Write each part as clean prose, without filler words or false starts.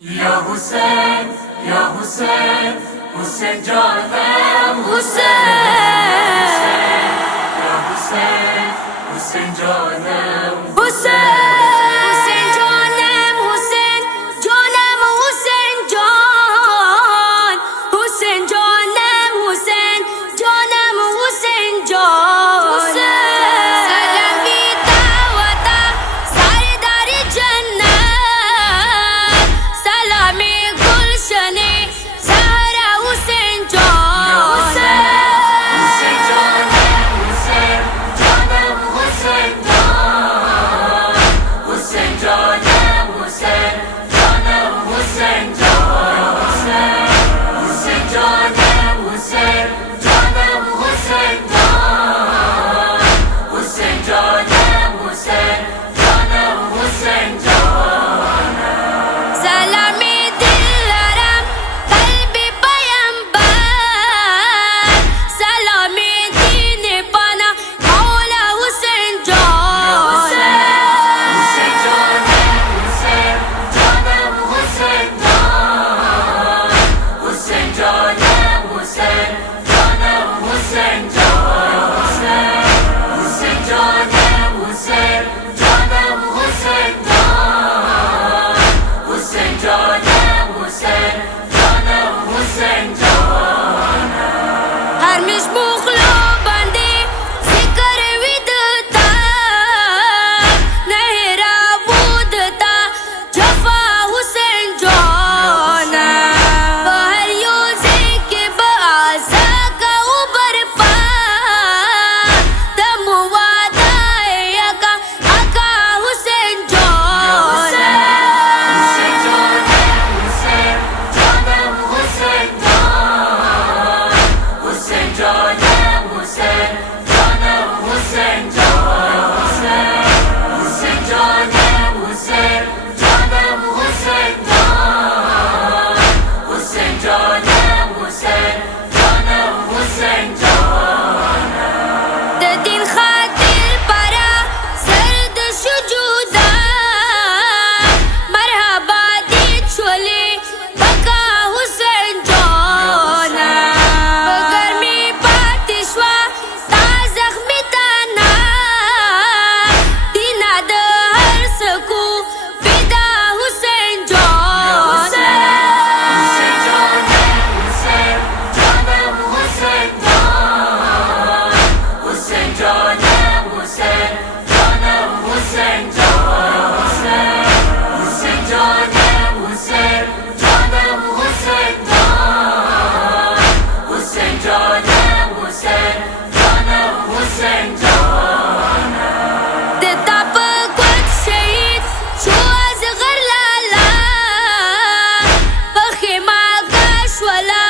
یا حسین یا حسین حسین جانم حسین یا حسین حسین جانم حسین حسین جانم حسین جانم حسین جان حسین جانم حسین جانم حسین جان سلمی دعوتا سردار جنت سلامی گلشنی زهرا حسین جان حسین جانم حسین جانم حسین جان حسین جانم حسین جانم حسین جان حسین جانم حسین جانم حسین جان حسین جانم حسین جانم حسین جان سلامی دلارم قلبی پیامبر سلامی دین پانا مولا حسین جان حسین جانم حسین جانم حسین جان حسین جانم حسین جانم حسین جان حسین جانم حسین جانم حسین جان حسین جانم حسین جانم حسین جان هر مش بخلو بندی ذکر ویدتا نهرا بودتا جفا حسین جان هر یوزی که با آزا کا اوبر پا دمو وادا یکا اکا حسین جان حسین جانم حسین جانم حسین جان حسین جانم حسین جانم حسین جان حسین جانم حسین جانم حسین جان حسین جانم حسین جانم حسین جان د دین خاطر پرا سرد سجودا مرحبا دی چولی بکا حسین جان گرمی پاتشوا تا زخمی تانا دینا د هر سکو فدا حسین جان حسین جانم حسین جانم حسین جان حسین جانم حسین جانم حسین جان حسین جانم حسین جانم حسین جان حسین جانم حسین جانم حسین جان دتا پکوت شهید شو از غر لالا پخیما گشولا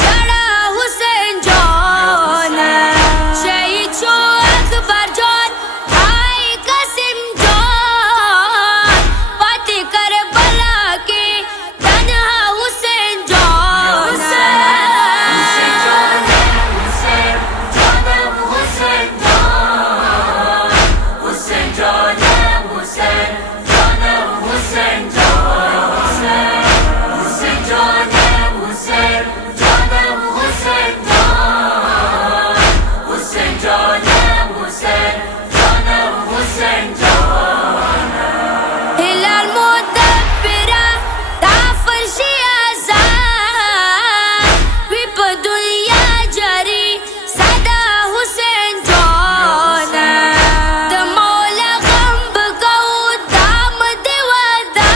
جڑا حسین جان شهید شو اکبر جان آئی قاسم جان پاتی کربلا کی تنہا حسین جان حسین جانم حسین جانم حسین جان حسین جانم حسین جانم حسین جان حسین جانم حسین جانم حسین جان حسین جانم حسین جانم حسین جان هلال مدبرا دا فرشی آزاد وی پا دنیا جاری صدا حسین جان دا مولا غم بگو دام دیوادا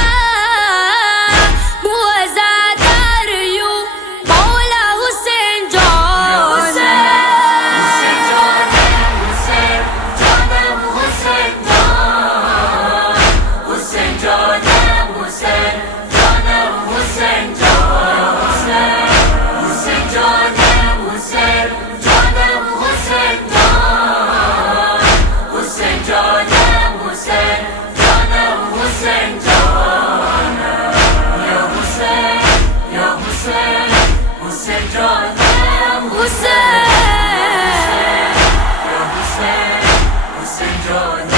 موازادار یو مولا حسین جان حسین جانم حسین جانم حسین جان حسین جانم حسین جانم حسین جان حسین جانم حسین جانم حسین جان حسین جانم حسین جانم حسین جان یا حسین یا حسین حسین جانم حسین یا حسین حسین جانم